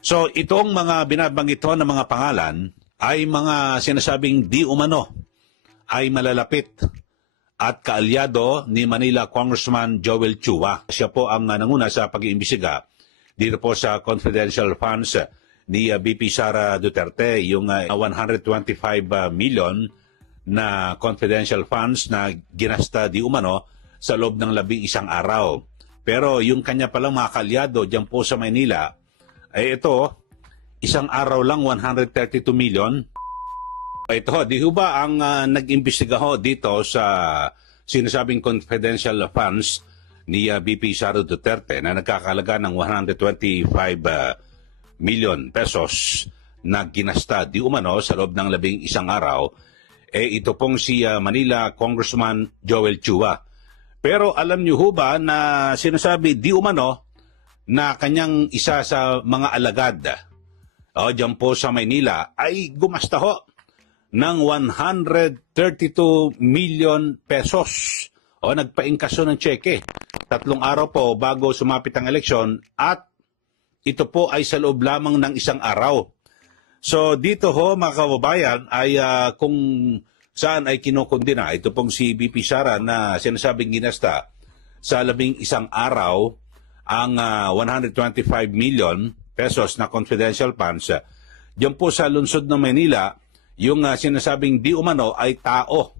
So itong mga binabanggit ho ng mga pangalan ay mga sinasabing di umano ay malalapit at kaalyado ni Manila Congressman Joel Chua. Siya po ang nanguna sa pag-iimbestiga dito po sa confidential funds ni VP Sara Duterte, yung 125 million na confidential funds na ginasta di umano sa loob ng 11 araw. Pero yung kanya palang mga kaalyado dyan po sa Maynila, ay ito, isang araw lang 132 million. Ito, di ba ang nag-imbestiga ho dito sa sinasabing confidential funds ni VP Sara Duterte na nagkakalaga ng 125 million pesos na ginasta di umano sa loob ng 11 araw, ito pong si Manila Congressman Joel Chua. Pero alam niyo ho ba na sinasabi di umano na kanyang isa sa mga alagad dyan po sa Maynila ay gumasta ho ng 132 million pesos o nagpaingkaso ng tseke 3 araw po bago sumapit ang eleksyon at ito po ay sa loob lamang ng 1 araw. So dito ho mga kababayan ay kung saan ay kinukundina ito pong si VP Sara na sinasabing ginasta sa 11 araw ang 125 million pesos na confidential funds. Diyan po sa lungsod ng Manila, yung sinasabing di umano ay tao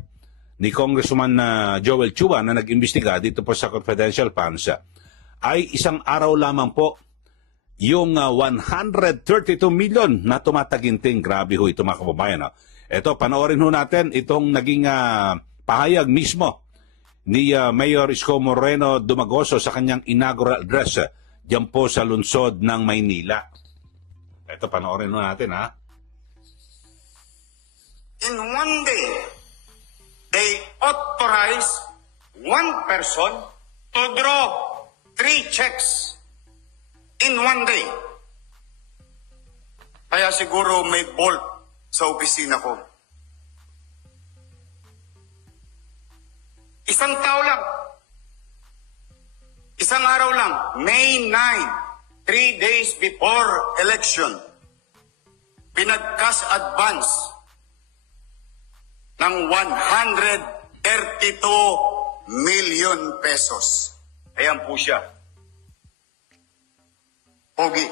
ni Congressman Joel Chua na nag-imbestiga dito po sa confidential funds ay 1 araw lamang po yung 132 million na tumataginting. Grabe ho ito mga kababayan. Ito, panoorin ho natin itong naging pahayag mismo ni Mayor Isko Moreno Dumagoso sa kanyang inaugural address diyan po sa lungsod ng Maynila. Ito, panoorin ho natin ha. In one day, they authorize one person to draw 3 checks in one day. Kaya siguro may bolt sa opisina ko. Isang tao lang. Isang araw lang. May 9, 3 days before election, pinag-cash advance ng 132 million pesos. Ayan po siya. Pogi.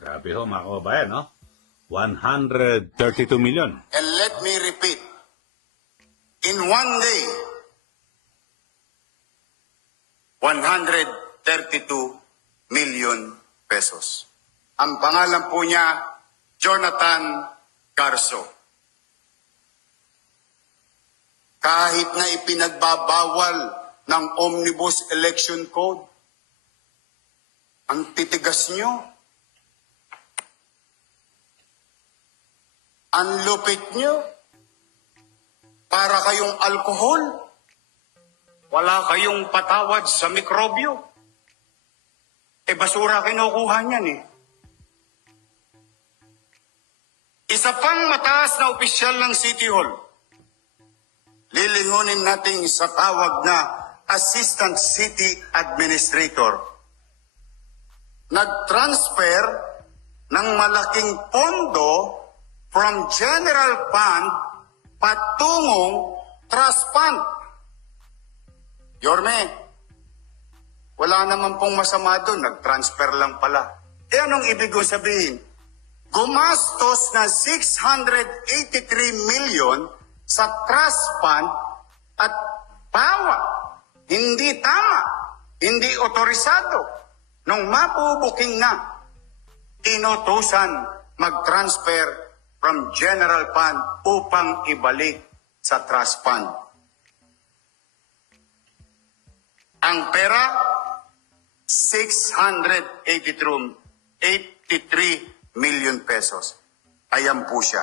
Grabe ho mga kababayan, no? 132 million. And let me repeat, in one day, 132 million pesos. Ang pangalan po niya, Jonathan Garso. Kahit na ipinagbabawal ng Omnibus Election Code, ang titigas nyo, ang lupit nyo, para kayong alkohol, wala kayong patawad sa mikrobyo. Basura kinukuha niyan eh. Isa pang mataas na opisyal ng City Hall, lilingunin natin sa tawag na Assistant City Administrator, nag-transfer ng malaking pondo from General Fund patungong Trust Fund. Yorme, wala naman pong masama doon, nag-transfer lang pala. Anong ibig ko sabihin? Gumastos na 683 million sa Trust Fund at bawa, hindi tama, hindi otorisado. Nung mapubuking na, inutusan mag-transfer from General Fund upang ibalik sa Trust Fund. Ang pera, 683 million pesos. Ayan po siya.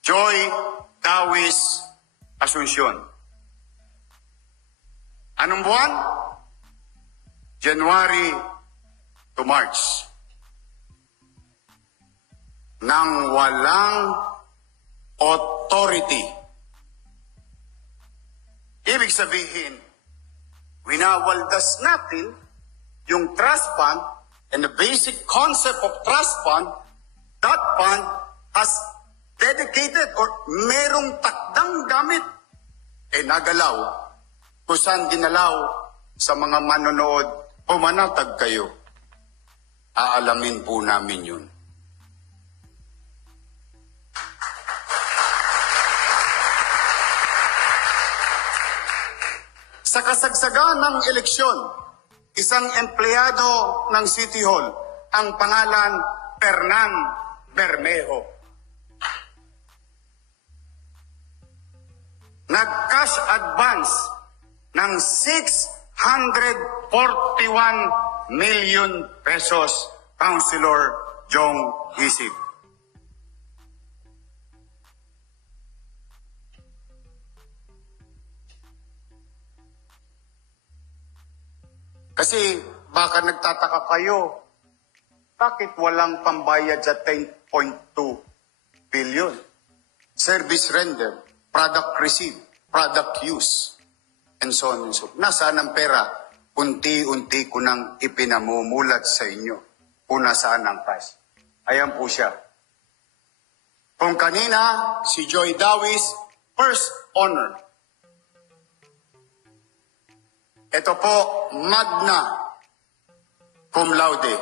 Joy Dawis Asuncion. Anong buwan? January to March. ng walang authority. Ibig sabihin, winawaldas natin yung trust fund and the basic concept of trust fund. That fund has dedicated or merong takdang gamit nagalaw kung saan ginalaw sa mga manonood, pumanatag kayo. Aalamin po namin yun. Sa kasagsagan ng eleksyon, isang empleyado ng City Hall, ang pangalan Fernan Bermejo, nag-cash advance ng 641 million pesos, Councilor Jong Isip. Kasi baka nagtataka kayo, bakit walang pambayad sa 10.2 billion? Service render, product received, product use, and so on and so forth. Nasaan ang pera? Unti-unti ko nang ipinamumulat sa inyo kung nasaan ang cash. Ayan po siya. Kung kanina, si Joy Dawis, first honor. Ito po, magna cum laude.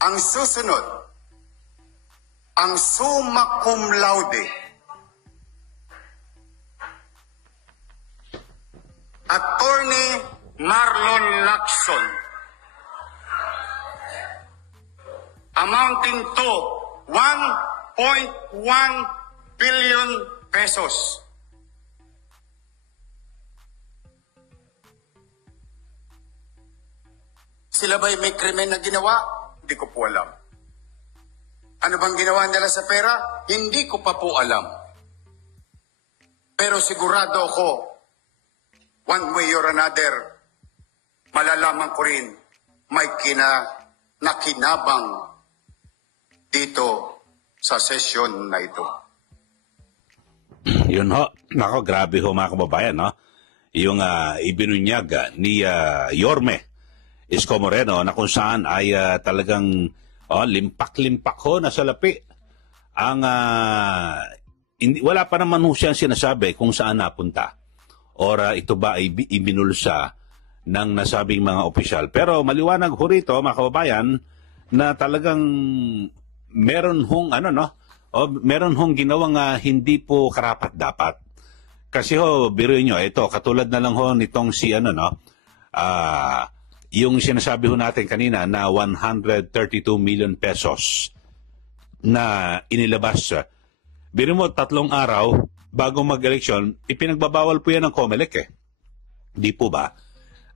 Ang susunod, ang summa cum laude. Attorney Marlon Lacson, amounting to 1.1 billion pesos. Sila ba'y may krimen na ginawa? Hindi ko po alam. Ano bang ginawa nila sa pera? Hindi ko pa po alam. Pero sigurado ako, one way or another, malalaman ko rin may nakinabang dito sa sesyon na ito. Yun ho. Nako, grabe ho mga kababayan, no? Yung ibinunyag ni Yorme Isko Moreno na kung saan ay talagang limpak-limpak ho na salapi. Ang wala pa naman ho siyang sinasabi kung saan napunta. Or ito ba ay ibinulsa ng nasabing mga opisyal. Pero maliwanag ho rito, mga kababayan, na talagang meron hong meron hong ginawang hindi po karapat-dapat. Kasi ho, biruin nyo, ito, katulad na lang ho nitong si yung sinasabi ho natin kanina na 132 million pesos na inilabas. Biruin mo, 3 araw bago mag-eleksyon, ipinagbabawal po yan ng COMELEC eh. Di po ba?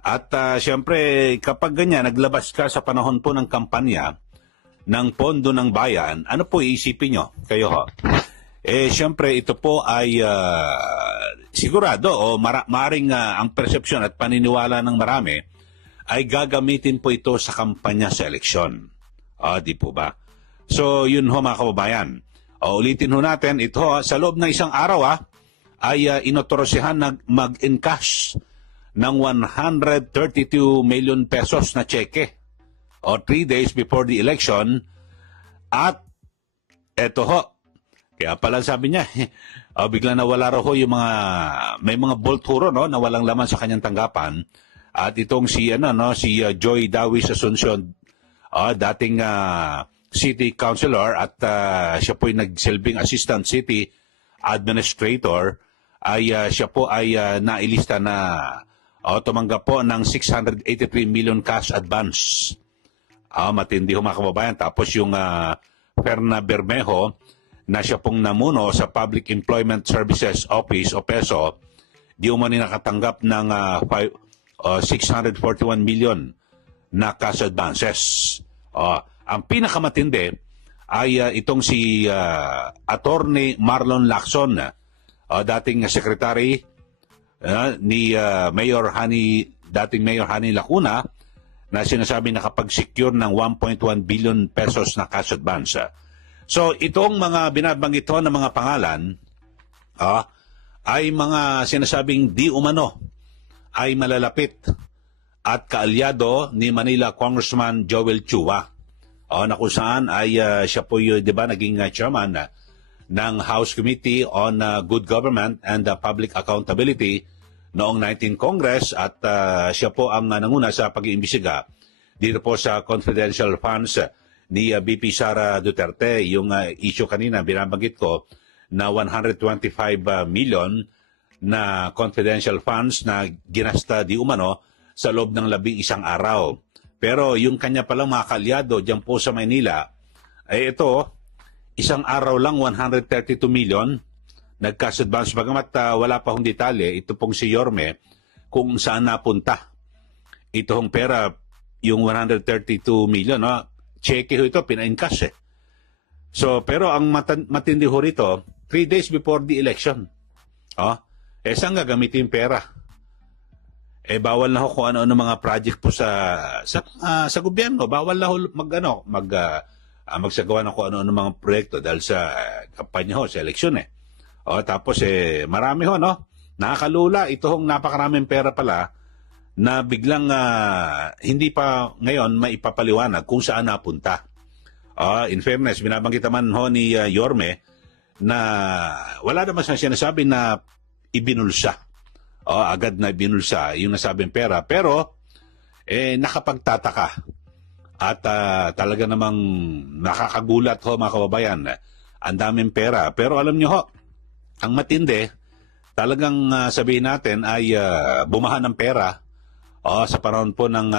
At siyempre, kapag ganyan, naglabas ka sa panahon po ng kampanya ng pondo ng bayan, ano po iisipin nyo? Kayo ho? Siyempre, ito po ay sigurado o maaaring ang persepsyon at paniniwala ng marami ay gagamitin po ito sa kampanya sa eleksyon. Di po ba? So, yun ho mga kababayan. Ulitin ho natin, ito sa loob ng isang araw ay inotorosihan na mag-encash ng 132 million pesos na cheque o 3 days before the election. At eto ho, kaya pala sabi niya, bigla nawala raw ho yung may mga bolt huro na walang laman sa kanyang tanggapan. At itong si Joy Dawis Asuncion, dating city councilor at siya po ay nagsilbing assistant city administrator, ay siya po ay nailista na tumanggap po ng 683 million cash advance. Matindi ho mga kababayan. Tapos yung Fernan Bermejo na siya pong namuno sa Public Employment Services Office o PESO, di umani nakatanggap ng 641 million na cash advances. Ang pinakamatindi ay itong si Attorney Marlon Lacson, dating secretary ni dating Mayor Hani Lacuna, na sinasabi nakapag-secure ng 1.1 billion pesos na cash advance. So itong mga binabanggit ho ng mga pangalan ay mga sinasabing di umano ay malalapit at kaalyado ni Manila Congressman Joel Chua. Na kung saan ay siya po yung, di ba, naging chairman ng House Committee on Good Government and Public Accountability noong 19th Congress, at siya po ang nanguna sa pag-iimbestiga dito po sa confidential funds ni BP Sara Duterte, yung issue kanina binabanggit ko na 125 million na confidential funds na ginasta di umano sa loob ng 11 araw. Pero yung kanya palang mga kaalyado dyan po sa Maynila, ay ito, isang araw lang 132 million nag-cash advance. Bagamat wala pa hong detalye, ito pong si Yorme, kung saan napunta ito hong pera, yung 132 million, cheque ho ito, pina-encash eh. So, pero ang matindi ho rito, 3 days before the election, saan gagamitin yung pera? Bawal na ho kung ano-ano mga project po sa gobyerno. Bawal na ho magsagawa ng kung ano-ano mga proyekto dahil sa kampanya ho, sa eleksyon eh. Tapos marami ho, no? Nakakalula, ito hong napakaraming pera pala na biglang hindi pa ngayon maipapaliwanag kung saan napunta. In fairness, binabanggit naman ho ni Yorme na wala naman siyang sinasabi na ibinulsa. Agad na ibinulsa yung nasabing pera. Pero, nakapagtataka. At talaga namang nakakagulat ho mga kababayan. Ang daming pera. Pero alam nyo ho, ang matindi, talagang sabihin natin ay bumaha ng pera sa panahon po ng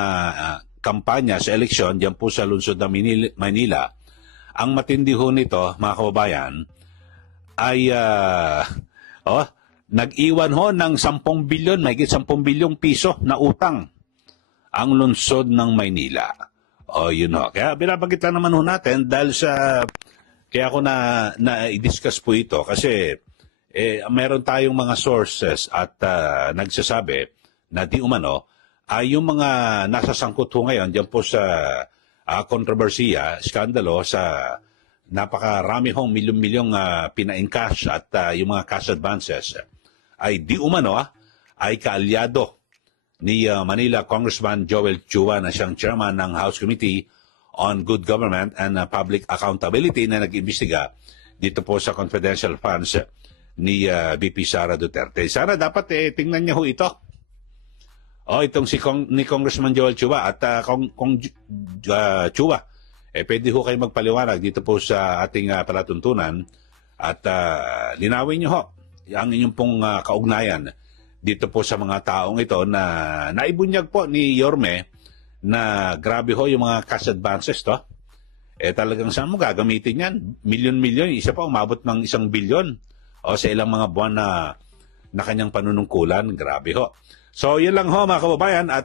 kampanya sa eleksyon diyan po sa lungsod ng Manila. Ang matindi ho nito, mga kababayan, ay nag-iwan ho ng 10 bilyon, mahigit 10 bilyong piso na utang ang lungsod ng Maynila. Yun ho. Kaya binabanggit lang naman ho natin dahil kaya ako na-discuss po ito kasi meron tayong mga sources at nagsasabi na di umano ay yung mga nasasangkot ho ngayon diyan po sa kontrobersiya, skandalo sa napakarami hong milyon-milyong pina-encash at yung mga cash advances ay di umano ay kaalyado ni Manila Congressman Joel Chua na siyang chairman ng House Committee on Good Government and Public Accountability na nag-imbestiga dito po sa confidential funds ni BP Sara Duterte. Sana dapat tingnan niyo ho ito. Itong ni Congressman Joel Chua at Kong Chua. Pwede ho kayo magpaliwanag dito po sa ating palatuntunan at linawin niyo ho ang inyong pong kaugnayan dito po sa mga taong ito na naibunyag po ni Yorme na grabe ho yung mga cash advances to. Talagang saan mo gagamitin yan? Milyon-milyon, isa pa umabot ng 1 bilyon sa ilang mga buwan na kanyang panunungkulan. Grabe ho. So, yun lang ho mga kababayan at